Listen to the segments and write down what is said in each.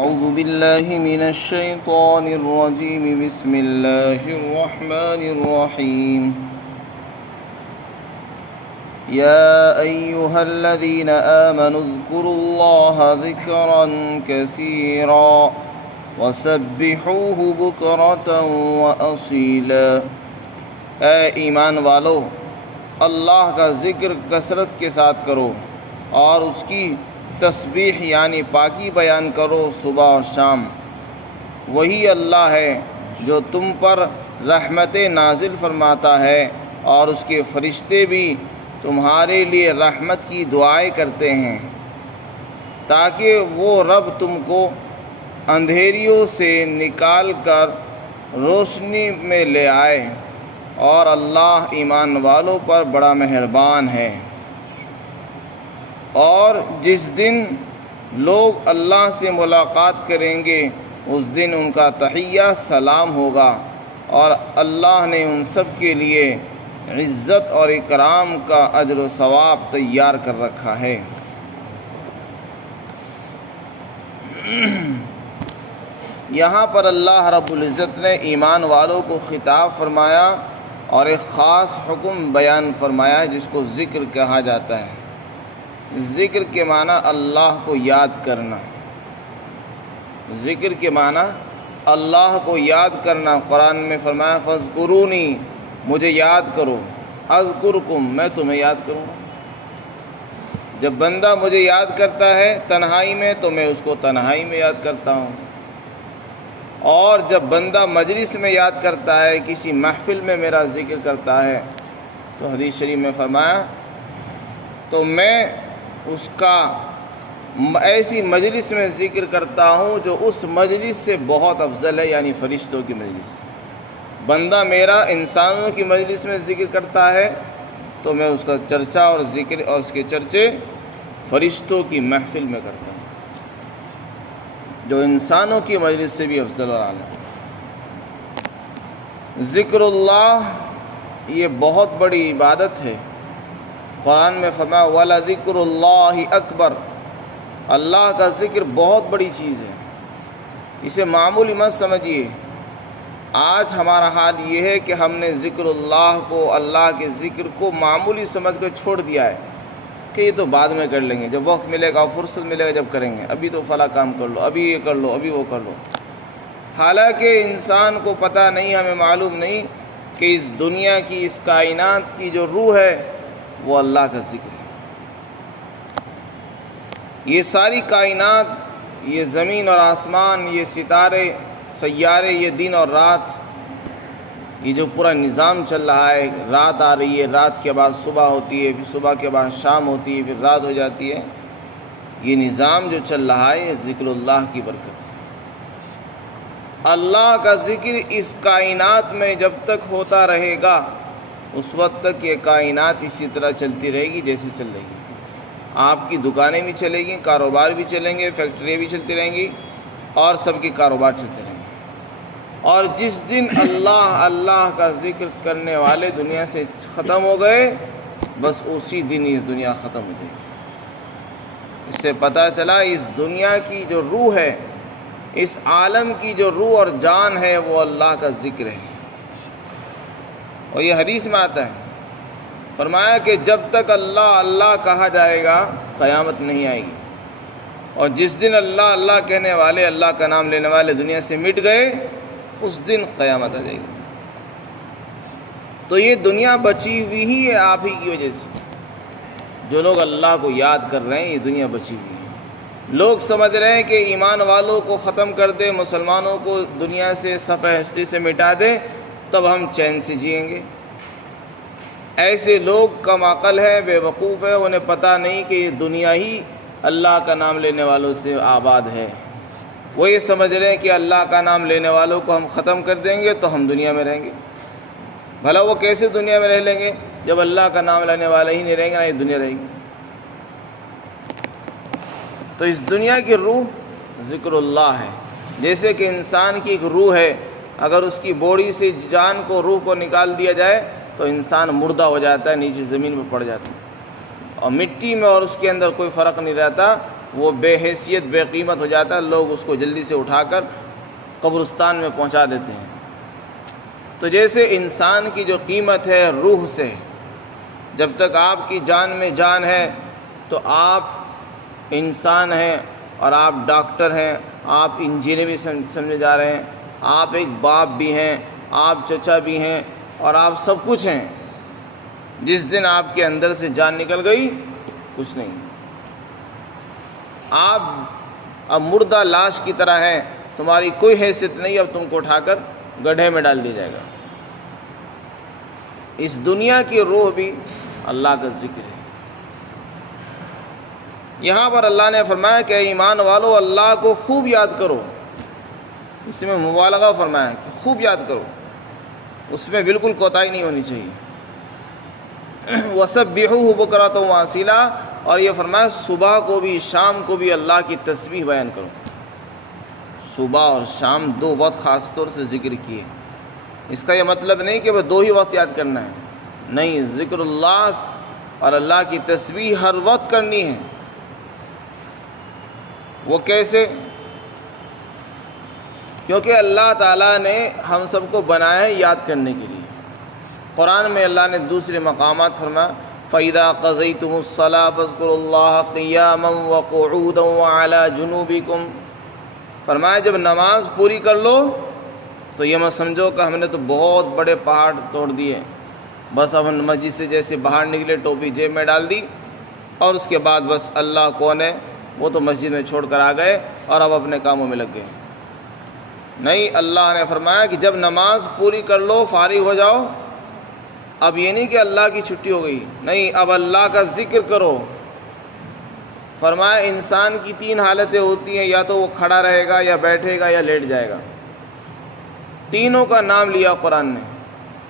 أعوذ بالله من الشيطان الرجيم بسم الله الرحمن الرحيم يا أيها الذين آمنوا اذكروا الله ذكرا كثيرا وسبحوه بكرة وأصيلا۔ اے ایمان والو، اللہ کا ذکر کثرت کے ساتھ کرو اور اس کی تسبیح یعنی پاکی بیان کرو صبح اور شام۔ وہی اللہ ہے جو تم پر رحمت نازل فرماتا ہے اور اس کے فرشتے بھی تمہارے لیے رحمت کی دعائیں کرتے ہیں، تاکہ وہ رب تم کو اندھیریوں سے نکال کر روشنی میں لے آئے، اور اللہ ایمان والوں پر بڑا مہربان ہے۔ اور جس دن لوگ اللہ سے ملاقات کریں گے اس دن ان کا تحیہ سلام ہوگا، اور اللہ نے ان سب کے لیے عزت اور اکرام کا اجر و ثواب تیار کر رکھا ہے۔ یہاں پر اللہ رب العزت نے ایمان والوں کو خطاب فرمایا اور ایک خاص حکم بیان فرمایا جس کو ذکر کہا جاتا ہے۔ ذکر کے معنی اللہ کو یاد کرنا، ذکر کے معنی اللہ کو یاد کرنا۔ قرآن میں فرمایا فاذکرونی، مجھے یاد کرو، اذکرکم، میں تمہیں یاد کروں گا۔ جب بندہ مجھے یاد کرتا ہے تنہائی میں تو میں اس کو تنہائی میں یاد کرتا ہوں، اور جب بندہ مجلس میں یاد کرتا ہے، کسی محفل میں میرا ذکر کرتا ہے، تو حدیث شریف میں فرمایا تو میں اس کا ایسی مجلس میں ذکر کرتا ہوں جو اس مجلس سے بہت افضل ہے، یعنی فرشتوں کی مجلس۔ بندہ میرا انسانوں کی مجلس میں ذکر کرتا ہے تو میں اس کا چرچا اور ذکر اور اس کے چرچے فرشتوں کی محفل میں کرتا ہوں، جو انسانوں کی مجلس سے بھی افضل اور اعلیٰ۔ ذکر اللہ یہ بہت بڑی عبادت ہے۔ قرآن میں فرمایا وَلَذِكْرُ اللَّهِ اکبر، اللہ کا ذکر بہت بڑی چیز ہے، اسے معمولی مت سمجھیے۔ آج ہمارا حال یہ ہے کہ ہم نے ذکر اللہ کو، اللہ کے ذکر کو معمولی سمجھ کر چھوڑ دیا ہے کہ یہ تو بعد میں کر لیں گے، جب وقت ملے گا، فرصت ملے گا جب کریں گے، ابھی تو فلاں کام کر لو، ابھی یہ کر لو، ابھی وہ کر لو۔ حالانکہ انسان کو پتہ نہیں، ہمیں معلوم نہیں کہ اس دنیا کی، اس کائنات کی جو روح ہے وہ اللہ کا ذکر ہے۔ یہ ساری کائنات، یہ زمین اور آسمان، یہ ستارے، سیارے، یہ دن اور رات، یہ جو پورا نظام چل رہا ہے، رات آ رہی ہے، رات کے بعد صبح ہوتی ہے، پھر صبح کے بعد شام ہوتی ہے، پھر رات ہو جاتی ہے، یہ نظام جو چل رہا ہے یہ ذکر اللہ کی برکت ہے۔ اللہ کا ذکر اس کائنات میں جب تک ہوتا رہے گا اس وقت تک یہ کائنات اسی طرح چلتی رہے گی جیسے چل رہی ہے۔ آپ کی دکانیں بھی چلیں گی، کاروبار بھی چلیں گے، فیکٹریاں بھی چلتی رہیں گی، اور سب کے کاروبار چلتے رہیں گے۔ اور جس دن اللہ کا ذکر کرنے والے دنیا سے ختم ہو گئے، بس اسی دن اس دنیا ختم ہو گئی۔ اس سے پتہ چلا اس دنیا کی جو روح ہے، اس عالم کی جو روح اور جان ہے وہ اللہ کا ذکر ہے۔ اور یہ حدیث میں آتا ہے، فرمایا کہ جب تک اللہ اللہ کہا جائے گا قیامت نہیں آئے گی، اور جس دن اللہ اللہ کہنے والے، اللہ کا نام لینے والے دنیا سے مٹ گئے اس دن قیامت آ جائے گی۔ تو یہ دنیا بچی ہوئی ہی ہے آپ ہی کی وجہ سے۔ جو لوگ اللہ کو یاد کر رہے ہیں یہ دنیا بچی ہوئی ہے۔ لوگ سمجھ رہے ہیں کہ ایمان والوں کو ختم کر دے، مسلمانوں کو دنیا سے صفحہ ہستی سے مٹا دے، تب ہم چین سے جئیں گے۔ ایسے لوگ کم عقل ہے، بے وقوف ہے، انہیں پتہ نہیں کہ یہ دنیا ہی اللہ کا نام لینے والوں سے آباد ہے۔ وہ یہ سمجھ رہے ہیں کہ اللہ کا نام لینے والوں کو ہم ختم کر دیں گے تو ہم دنیا میں رہیں گے۔ بھلا وہ کیسے دنیا میں رہ لیں گے جب اللہ کا نام لینے والے ہی نہیں رہیں گے، نہ یہ دنیا رہے گی۔ تو اس دنیا کی روح ذکر اللہ ہے۔ جیسے کہ انسان کی ایک روح ہے، اگر اس کی باڈی سے جان کو، روح کو نکال دیا جائے تو انسان مردہ ہو جاتا ہے، نیچے زمین پر پڑ جاتا ہے، اور مٹی میں اور اس کے اندر کوئی فرق نہیں رہتا۔ وہ بے حیثیت بے قیمت ہو جاتا ہے، لوگ اس کو جلدی سے اٹھا کر قبرستان میں پہنچا دیتے ہیں۔ تو جیسے انسان کی جو قیمت ہے روح سے، جب تک آپ کی جان میں جان ہے تو آپ انسان ہیں، اور آپ ڈاکٹر ہیں، آپ انجینئر بھی سمجھے جا رہے ہیں، آپ ایک باپ بھی ہیں، آپ چچا بھی ہیں، اور آپ سب کچھ ہیں۔ جس دن آپ کے اندر سے جان نکل گئی کچھ نہیں، آپ اب مردہ لاش کی طرح ہیں، تمہاری کوئی حیثیت نہیں، اب تم کو اٹھا کر گڈھے میں ڈال دیا جائے گا۔ اس دنیا کی روح بھی اللہ کا ذکر ہے۔ یہاں پر اللہ نے فرمایا کہ ایمان والو اللہ کو خوب یاد کرو، اس میں مبالغہ فرمایا کہ خوب یاد کرو، اس میں بالکل کوتاہی نہیں ہونی چاہیے۔ وَسَبِّحُوهُ بُكْرَةً وَأَصِيلًا، اور یہ فرمایا صبح کو بھی شام کو بھی اللہ کی تسبیح بیان کرو۔ صبح اور شام دو وقت خاص طور سے ذکر کیے، اس کا یہ مطلب نہیں کہ وہ دو ہی وقت یاد کرنا ہے، نہیں، ذکر اللہ اور اللہ کی تسبیح ہر وقت کرنی ہے۔ وہ کیسے؟ کیونکہ اللہ تعالیٰ نے ہم سب کو بنایا ہے یاد کرنے کے لیے۔ قرآن میں اللہ نے دوسرے مقامات فرمایا فَإِذَا قَضَيْتُمُ الصَّلَاةَ فَاذْكُرُوا اللَّهَ قِيَامًا وَقُعُودًا وَعَلَى جُنُوبِكُمْ، فرمایا جب نماز پوری کر لو تو یہ مت سمجھو کہ ہم نے تو بہت بڑے پہاڑ توڑ دیے، بس اب ہم مسجد سے جیسے باہر نکلے ٹوپی جیب میں ڈال دی اور اس کے بعد بس اللہ کون ہے وہ تو مسجد میں چھوڑ کر آ گئے اور اب اپنے کاموں میں لگ گئے۔ نہیں، اللہ نے فرمایا کہ جب نماز پوری کر لو فارغ ہو جاؤ، اب یہ نہیں کہ اللہ کی چھٹی ہو گئی، نہیں، اب اللہ کا ذکر کرو۔ فرمایا انسان کی تین حالتیں ہوتی ہیں، یا تو وہ کھڑا رہے گا یا بیٹھے گا یا لیٹ جائے گا۔ تینوں کا نام لیا قرآن نے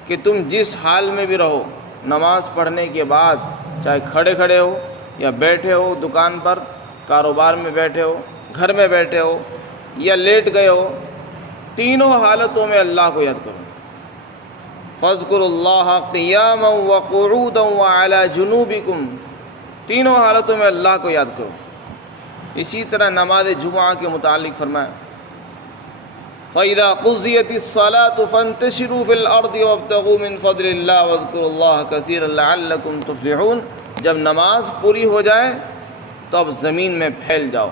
کہ تم جس حال میں بھی رہو، نماز پڑھنے کے بعد چاہے کھڑے کھڑے ہو یا بیٹھے ہو، دکان پر کاروبار میں بیٹھے ہو، گھر میں بیٹھے ہو یا لیٹ گئے ہو، تینوں حالتوں میں اللہ کو یاد کرو۔ فَاذْكُرُوا اللَّهَ قِيَامًا وَقُعُودًا وَعَلَى جُنُوبِكُمْ، تینوں حالتوں میں اللہ کو یاد کرو۔ اسی طرح نماز جمعہ کے متعلق فرمایا فَإِذَا قُضِيَتِ الصَّلَاةُ فَانتَشِرُوا فِي الْأَرْضِ وَابْتَغُوا مِنْ فَضْلِ اللَّهِ وَاذْكُرُوا اللَّهَ كَثِيرًا لَعَلَّكُمْ تُفْلِحُونَ، جب نماز پوری ہو جائے تو اب زمین میں پھیل جاؤ۔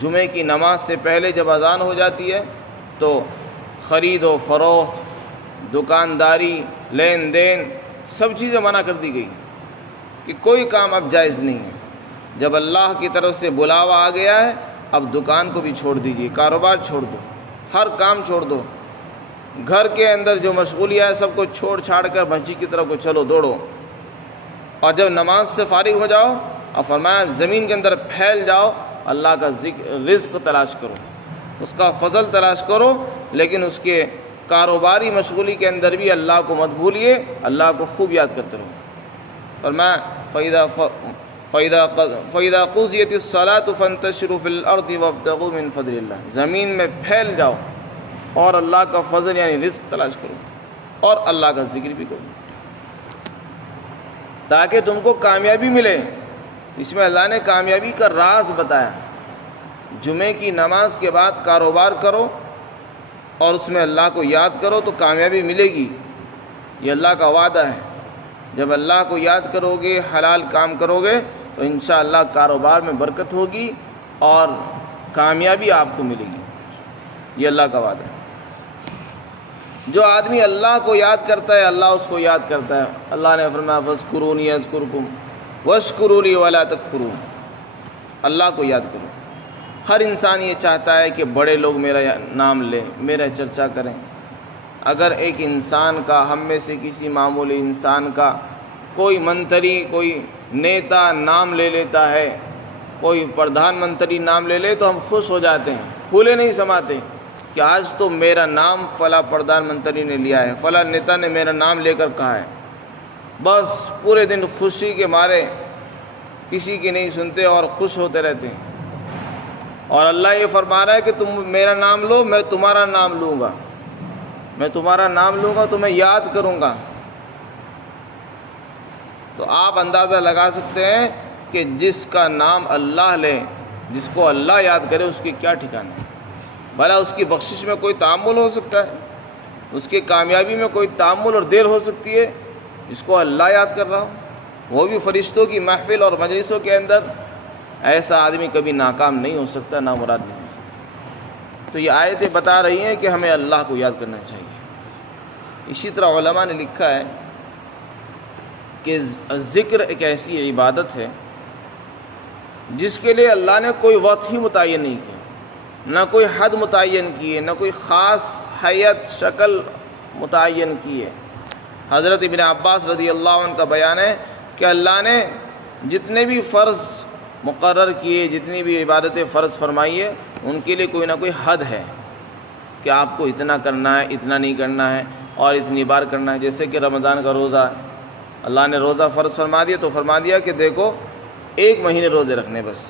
جمعے کی نماز سے پہلے جب اذان ہو جاتی ہے تو خرید و فروخت، دکانداری، لین دین، سب چیزیں منع کر دی گئی کہ کوئی کام اب جائز نہیں ہے۔ جب اللہ کی طرف سے بلاوا آ گیا ہے اب دکان کو بھی چھوڑ دیجیے، کاروبار چھوڑ دو، ہر کام چھوڑ دو، گھر کے اندر جو مشغولیاں ہیں سب کو چھوڑ چھاڑ کر مسجد کی طرف کو چلو دوڑو، اور جب نماز سے فارغ ہو جاؤ اب فرمایا زمین کے اندر پھیل جاؤ، اللہ کا رزق تلاش کرو، اس کا فضل تلاش کرو، لیکن اس کے کاروباری مشغولی کے اندر بھی اللہ کو مت بھولیے، اللہ کو خوب یاد کرتے رہو۔ فرمایا فَإِذَا قُضِيَتِ الصَّلَاةُ فَانتَشِرُوا فِي الْأَرْضِ وَابْتَغُوا مِنْ فَضْلِ اللَّهِ، زمین میں پھیل جاؤ اور اللہ کا فضل یعنی رزق تلاش کرو اور اللہ کا ذکر بھی کرو تاکہ تم کو کامیابی ملے۔ اس میں اللہ نے کامیابی کا راز بتایا، جمعے کی نماز کے بعد کاروبار کرو اور اس میں اللہ کو یاد کرو تو کامیابی ملے گی، یہ اللہ کا وعدہ ہے۔ جب اللہ کو یاد کرو گے، حلال کام کرو گے تو انشاءاللہ کاروبار میں برکت ہوگی اور کامیابی آپ کو ملے گی، یہ اللہ کا وعدہ ہے۔ جو آدمی اللہ کو یاد کرتا ہے اللہ اس کو یاد کرتا ہے۔ اللہ نے فرمایا فَاذْكُرُونِي أَذْكُرْكُمْ وَاشْكُرُوا لِي وَلَا تَكْفُرُونَ، اللہ کو یاد کرو۔ ہر انسان یہ چاہتا ہے کہ بڑے لوگ میرا نام لیں، میرا چرچا کریں۔ اگر ایک انسان کا، ہم میں سے کسی معمولی انسان کا کوئی منتری، کوئی نیتا نام لے لیتا ہے، کوئی پردھان منتری نام لے لے تو ہم خوش ہو جاتے ہیں، پھولے نہیں سماتے کہ آج تو میرا نام فلاں پردھان منتری نے لیا ہے، فلاں نیتا نے میرا نام لے کر کہا ہے، بس پورے دن خوشی کے مارے کسی کی نہیں سنتے اور خوش ہوتے رہتے ہیں۔ اور اللہ یہ فرما رہا ہے کہ تم میرا نام لو، میں تمہارا نام لوں گا، میں تمہارا نام لوں گا، تمہیں یاد کروں گا۔ تو آپ اندازہ لگا سکتے ہیں کہ جس کا نام اللہ لے جس کو اللہ یاد کرے اس کے کیا ٹھکانے ہیں. بھلا اس کی بخشش میں کوئی تعامل ہو سکتا ہے؟ اس کی کامیابی میں کوئی تعامل اور دیر ہو سکتی ہے؟ جس کو اللہ یاد کر رہا ہو، وہ بھی فرشتوں کی محفل اور مجلسوں کے اندر، ایسا آدمی کبھی ناکام نہیں ہو سکتا، نامراد نہیں ہو سکتا. تو یہ آیتیں بتا رہی ہیں کہ ہمیں اللہ کو یاد کرنا چاہیے. اسی طرح علماء نے لکھا ہے کہ ذکر ایک ایسی عبادت ہے جس کے لیے اللہ نے کوئی وقت ہی متعین نہیں کیا، نہ کوئی حد متعین کی ہے، نہ کوئی خاص حیت شکل متعین کی ہے. حضرت ابن عباس رضی اللہ عنہ کا بیان ہے کہ اللہ نے جتنے بھی فرض مقرر کیے، جتنی بھی عبادتیں فرض فرمائی ہے، ان کے لیے کوئی نہ کوئی حد ہے کہ آپ کو اتنا کرنا ہے، اتنا نہیں کرنا ہے، اور اتنی بار کرنا ہے. جیسے کہ رمضان کا روزہ ہے، اللہ نے روزہ فرض فرما دیا تو فرما دیا کہ دیکھو 1 مہینے روزے رکھنے، بس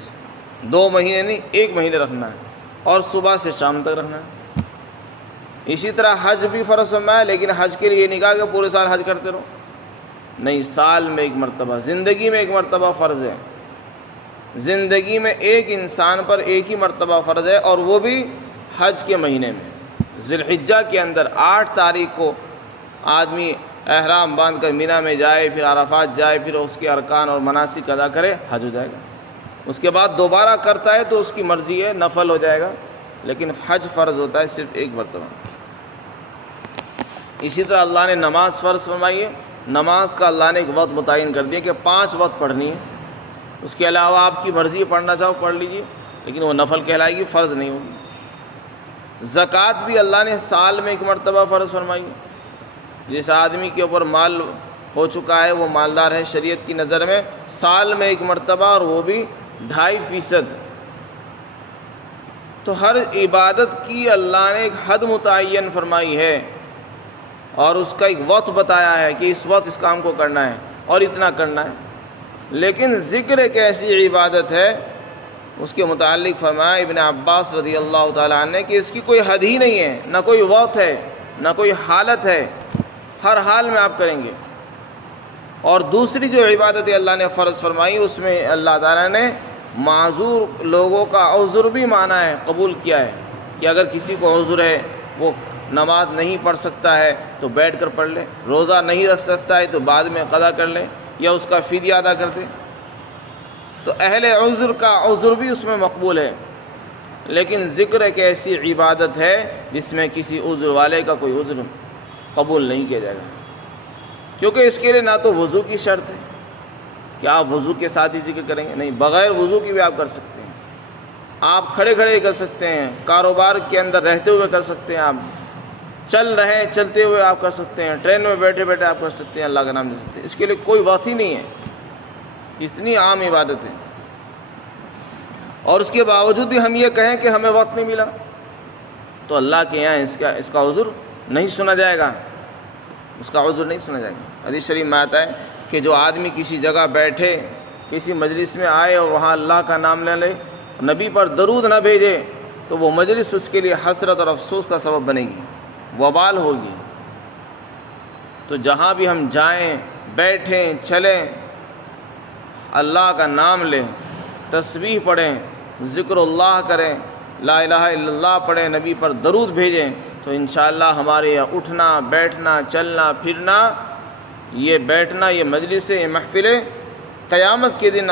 2 مہینے نہیں، 1 مہینے رکھنا ہے، اور صبح سے شام تک رکھنا ہے. اسی طرح حج بھی فرض فرمایا، لیکن حج کے لیے یہ نہیں کہا کہ پورے سال حج کرتے رہو، نہیں، سال میں 1 مرتبہ، زندگی میں 1 مرتبہ فرض ہے. زندگی میں ایک انسان پر 1 ہی مرتبہ فرض ہے، اور وہ بھی حج کے مہینے میں، ذی الحجہ کے اندر 8 تاریخ کو آدمی احرام باندھ کر مینا میں جائے، پھر عرفات جائے، پھر اس کے ارکان اور مناسک ادا کرے، حج ہو جائے گا. اس کے بعد دوبارہ کرتا ہے تو اس کی مرضی ہے، نفل ہو جائے گا، لیکن حج فرض ہوتا ہے صرف 1 مرتبہ. اسی طرح اللہ نے نماز فرض فرمائی ہے. نماز کا اللہ نے ایک وقت متعین کر دیا کہ 5 وقت پڑھنی ہے. اس کے علاوہ آپ کی مرضی پڑھنا چاہو پڑھ لیجئے، لیکن وہ نفل کہلائے گی، فرض نہیں ہوگی. زکوٰۃ بھی اللہ نے سال میں 1 مرتبہ فرض فرمائی ہے. جس آدمی کے اوپر مال ہو چکا ہے، وہ مالدار ہے شریعت کی نظر میں، سال میں 1 مرتبہ، اور وہ بھی 2.5%. تو ہر عبادت کی اللہ نے ایک حد متعین فرمائی ہے، اور اس کا ایک وقت بتایا ہے کہ اس وقت اس کام کو کرنا ہے اور اتنا کرنا ہے. لیکن ذکر ایک ایسی عبادت ہے، اس کے متعلق فرمایا ابن عباس رضی اللہ تعالیٰ عنہ نے کہ اس کی کوئی حد ہی نہیں ہے، نہ کوئی وقت ہے، نہ کوئی حالت ہے، ہر حال میں آپ کریں گے. اور دوسری جو عبادت اللہ نے فرض فرمائی، اس میں اللہ تعالیٰ نے معذور لوگوں کا عذر بھی مانا ہے، قبول کیا ہے، کہ اگر کسی کو عذر ہے، وہ نماز نہیں پڑھ سکتا ہے تو بیٹھ کر پڑھ لے، روزہ نہیں رکھ سکتا ہے تو بعد میں قضا کر لے، یا اس کا فدیہ ادا کر دے. تو اہل عذر کا عذر بھی اس میں مقبول ہے. لیکن ذکر ایک ایسی عبادت ہے جس میں کسی عذر والے کا کوئی عذر قبول نہیں کیا جائے گا، کیونکہ اس کے لیے نہ تو وضو کی شرط ہے کہ آپ وضو کے ساتھ ہی ذکر کریں گے، نہیں، بغیر وضو کی بھی آپ کر سکتے ہیں. آپ کھڑے کھڑے کر سکتے ہیں، کاروبار کے اندر رہتے ہوئے کر سکتے ہیں، آپ چل رہے ہیں چلتے ہوئے آپ کر سکتے ہیں، ٹرین میں بیٹھے بیٹھے آپ کر سکتے ہیں، اللہ کا نام لے سکتے ہیں. اس کے لیے کوئی وقت ہی نہیں ہے، اتنی عام عبادت ہے. اور اس کے باوجود بھی ہم یہ کہیں کہ ہمیں وقت نہیں ملا، تو اللہ کے یہاں اس کا عذر نہیں سنا جائے گا، اس کا عذر نہیں سنا جائے گا. حدیث شریف میں آتا ہے کہ جو آدمی کسی جگہ بیٹھے، کسی مجلس میں آئے اور وہاں اللہ کا نام نہ لے، نبی پر درود نہ بھیجے، تو وہ مجلس اس کے لیے حسرت اور افسوس کا سبب بنے گی، وبال ہوگی. تو جہاں بھی ہم جائیں، بیٹھیں، چلیں، اللہ کا نام لیں، تسبیح پڑھیں، ذکر اللہ کریں، لا الہ الا اللہ پڑھیں، نبی پر درود بھیجیں، تو انشاءاللہ ہمارے یہاں اٹھنا، بیٹھنا، چلنا، پھرنا، یہ بیٹھنا، یہ مجلسیں، یہ محفلیں قیامت کے دن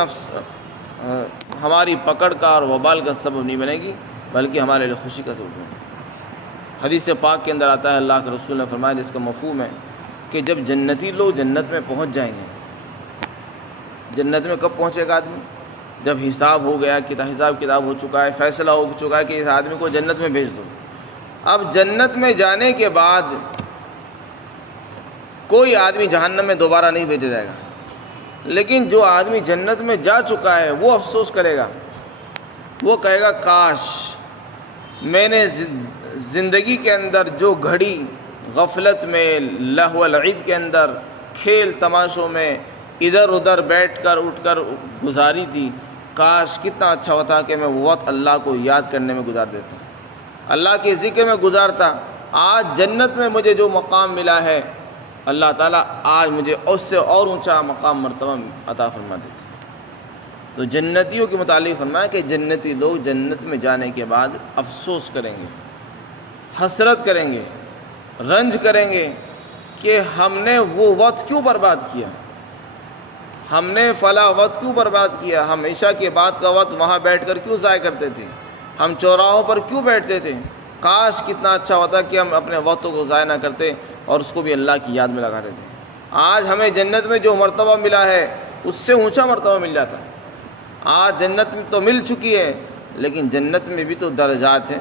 ہماری پکڑ کا اور وبال کا سبب نہیں بنے گی، بلکہ ہمارے لیے خوشی کا سبب بنے گی. حدیث پاک کے اندر آتا ہے، اللہ کے رسول نے فرمایا، جس کا مفہوم ہے کہ جب جنتی لوگ جنت میں پہنچ جائیں گے. جنت میں کب پہنچے گا آدمی؟ جب حساب ہو گیا، حساب کتاب ہو چکا ہے، فیصلہ ہو چکا ہے کہ اس آدمی کو جنت میں بھیج دو. اب جنت میں جانے کے بعد کوئی آدمی جہنم میں دوبارہ نہیں بھیجا جائے گا. لیکن جو آدمی جنت میں جا چکا ہے وہ افسوس کرے گا، وہ کہے گا کاش میں نے زندگی کے اندر جو گھڑی غفلت میں، لہو و لعب کے اندر، کھیل تماشوں میں ادھر ادھر بیٹھ کر اٹھ کر گزاری تھی، کاش کتنا اچھا ہوتا کہ میں وہ وقت اللہ کو یاد کرنے میں گزار دیتا، اللہ کے ذکر میں گزارتا. آج جنت میں مجھے جو مقام ملا ہے، اللہ تعالیٰ آج مجھے اس سے اور اونچا مقام مرتبہ عطا فرما دیتا. تو جنتیوں کے متعلق فرمایا کہ جنتی لوگ جنت میں جانے کے بعد افسوس کریں گے، حسرت کریں گے، رنج کریں گے کہ ہم نے وہ وقت کیوں برباد کیا، ہم نے فلاں وقت کیوں برباد کیا، ہم عشاء کے بعد کا وقت وہاں بیٹھ کر کیوں ضائع کرتے تھے، ہم چوراہوں پر کیوں بیٹھتے تھے، کاش کتنا اچھا ہوتا کہ ہم اپنے وقتوں کو ضائع نہ کرتے اور اس کو بھی اللہ کی یاد میں لگاتے تھے۔ آج ہمیں جنت میں جو مرتبہ ملا ہے اس سے اونچا مرتبہ مل جاتا ہے۔ آج جنت میں تو مل چکی ہے، لیکن جنت میں بھی تو درجات ہیں،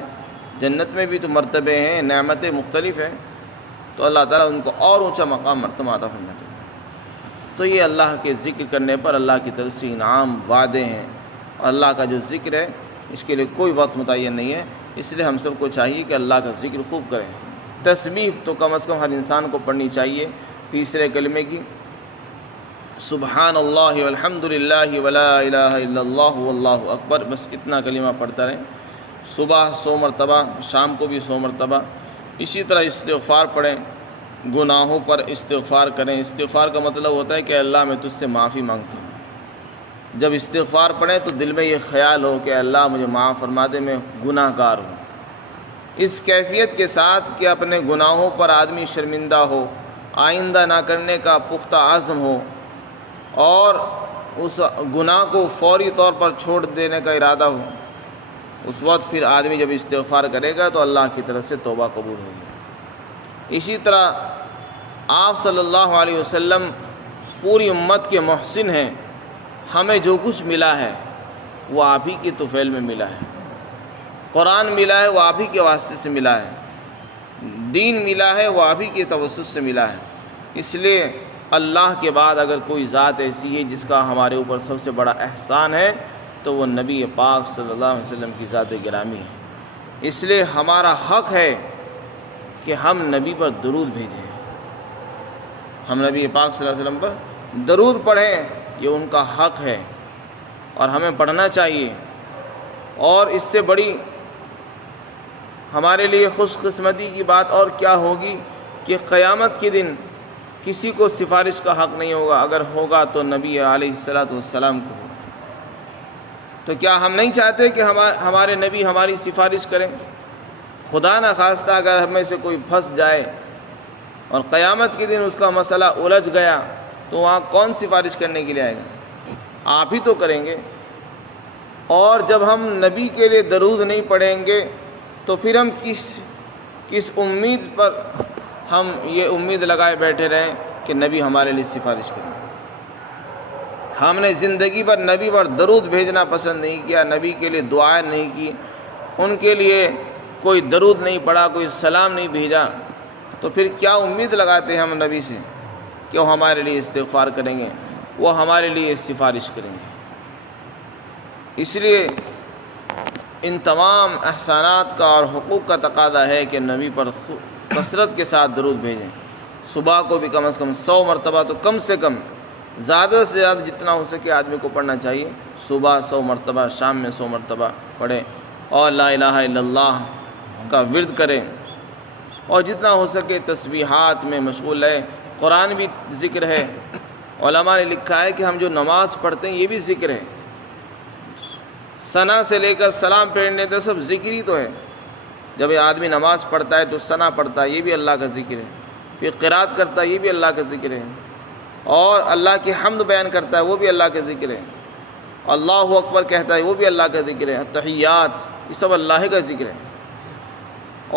جنت میں بھی تو مرتبے ہیں، نعمتیں مختلف ہیں، تو اللہ تعالیٰ ان کو اور اونچا مقام مرتبہ عطا فرماتے ہیں۔ تو یہ اللہ کے ذکر کرنے پر اللہ کی طرف سے انعام وعدے ہیں، اور اللہ کا جو ذکر ہے اس کے لیے کوئی وقت متعین نہیں ہے، اس لیے ہم سب کو چاہیے کہ اللہ کا ذکر خوب کریں۔ تسبیح تو کم از کم ہر انسان کو پڑھنی چاہیے، تیسرے کلمے کی، سبحان اللہ والحمد للہ ولا الہ الا اللہ واللہ اکبر، بس اتنا کلمہ پڑھتا رہیں۔ صبح 100 مرتبہ، شام کو بھی 100 مرتبہ۔ اسی طرح استغفار پڑھیں، گناہوں پر استغفار کریں۔ استغفار کا مطلب ہوتا ہے کہ اللہ میں تجھ سے معافی مانگتا ہوں۔ جب استغفار پڑھیں تو دل میں یہ خیال ہو کہ اللہ مجھے معاف فرما دے، میں گناہ گار ہوں۔ اس کیفیت کے ساتھ کہ اپنے گناہوں پر آدمی شرمندہ ہو، آئندہ نہ کرنے کا پختہ عزم ہو، اور اس گناہ کو فوری طور پر چھوڑ دینے کا ارادہ ہو، اس وقت پھر آدمی جب استغفار کرے گا تو اللہ کی طرف سے توبہ قبول ہوگی۔ اسی طرح آپ صلی اللہ علیہ وسلم پوری امت کے محسن ہیں، ہمیں جو کچھ ملا ہے وہ آپ ہی کے طفیل میں ملا ہے، قرآن ملا ہے وہ آپ ہی کے واسطے سے ملا ہے، دین ملا ہے وہ آپ ہی کے توسط سے ملا ہے۔ اس لیے اللہ کے بعد اگر کوئی ذات ایسی ہے جس کا ہمارے اوپر سب سے بڑا احسان ہے تو وہ نبی پاک صلی اللہ علیہ وسلم کی ذات گرامی ہے۔ اس لیے ہمارا حق ہے کہ ہم نبی پر درود بھیجیں، ہم نبی پاک صلی اللہ علیہ وسلم پر درود پڑھیں، یہ ان کا حق ہے اور ہمیں پڑھنا چاہیے۔ اور اس سے بڑی ہمارے لیے خوش قسمتی کی بات اور کیا ہوگی کہ قیامت کے دن کسی کو سفارش کا حق نہیں ہوگا، اگر ہوگا تو نبی علیہ السلام کو ہوگا۔ تو کیا ہم نہیں چاہتے کہ ہمارے نبی ہماری سفارش کریں؟ خدا نہ خواستہ اگر ہمیں سے کوئی پھنس جائے اور قیامت کے دن اس کا مسئلہ الجھ گیا تو وہاں کون سفارش کرنے کے لیے آئے گا؟ آپ ہی تو کریں گے۔ اور جب ہم نبی کے لیے درود نہیں پڑھیں گے تو پھر ہم کس امید پر ہم یہ امید لگائے بیٹھے رہیں کہ نبی ہمارے لیے سفارش کریں؟ ہم نے زندگی پر نبی پر درود بھیجنا پسند نہیں کیا، نبی کے لیے دعائیں نہیں کی، ان کے لیے کوئی درود نہیں پڑھا، کوئی سلام نہیں بھیجا، تو پھر کیا امید لگاتے ہیں ہم نبی سے کہ وہ ہمارے لیے استغفار کریں گے، وہ ہمارے لیے سفارش کریں گے؟ اس لیے ان تمام احسانات کا اور حقوق کا تقاضا ہے کہ نبی پر کثرت کے ساتھ درود بھیجیں۔ صبح کو بھی کم از کم 100 مرتبہ، تو کم سے کم زیادہ سے زیادہ جتنا ہو سکے آدمی کو پڑھنا چاہیے۔ صبح 100 مرتبہ، شام میں 100 مرتبہ پڑھیں، اور لا الہ الا اللہ کا ورد کریں، اور جتنا ہو سکے تسبیحات میں مشغول رہیں۔ قرآن بھی ذکر ہے، علماء نے لکھا ہے کہ ہم جو نماز پڑھتے ہیں یہ بھی ذکر ہے، ثنا سے لے کر سلام پھیرنے تک سب ذکر ہی تو ہے۔ جب یہ آدمی نماز پڑھتا ہے تو ثنا پڑھتا ہے، یہ بھی اللہ کا ذکر ہے، پھر قرات کرتا ہے، یہ بھی اللہ کا ذکر ہے، اور اللہ کی حمد بیان کرتا ہے، وہ بھی اللہ کا ذکر ہے، اللہ اکبر کہتا ہے، وہ بھی اللہ کا ذکر ہے، تحیات، یہ سب اللہ کا ذکر ہے۔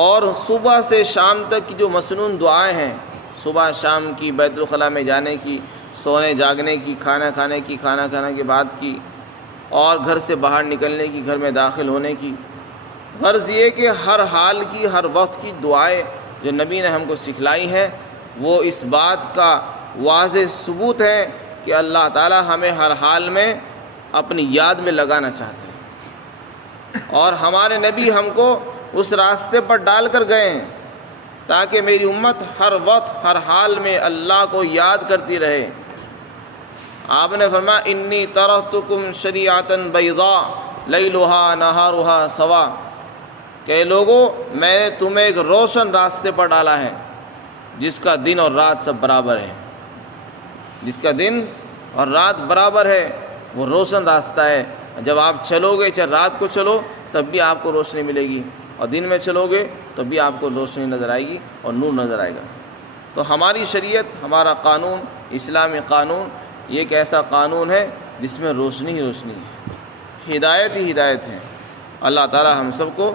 اور صبح سے شام تک کی جو مسنون دعائیں ہیں، صبح شام کی، بیت الخلاء میں جانے کی، سونے جاگنے کی، کھانا کھانے کی، کھانا کھانے کے بعد کی، اور گھر سے باہر نکلنے کی، گھر میں داخل ہونے کی، غرض یہ کہ ہر حال کی، ہر وقت کی دعائیں جو نبی نے ہم کو سکھلائی ہیں، وہ اس بات کا واضح ثبوت ہے کہ اللہ تعالی ہمیں ہر حال میں اپنی یاد میں لگانا چاہتے ہیں، اور ہمارے نبی ہم کو اس راستے پر ڈال کر گئے ہیں تاکہ میری امت ہر وقت، ہر حال میں اللہ کو یاد کرتی رہے۔ آپ نے فرمایا انی ترکتکم شریعۃ بیضاء لیلھا نہارھا سوا، کہ لوگوں میں نے تمہیں ایک روشن راستے پر ڈالا ہے جس کا دن اور رات سب برابر ہے، جس کا دن اور رات برابر ہے، وہ روشن راستہ ہے. جب آپ چلو گے چاہے رات کو چلو تب بھی آپ کو روشنی ملے گی، اور دن میں چلو گے تب بھی آپ کو روشنی نظر آئے گی اور نور نظر آئے گا. تو ہماری شریعت، ہمارا قانون، اسلامی قانون یہ ایک ایسا قانون ہے جس میں روشنی ہی روشنی ہے، ہدایت ہی ہدایت ہے. اللہ تعالی ہم سب کو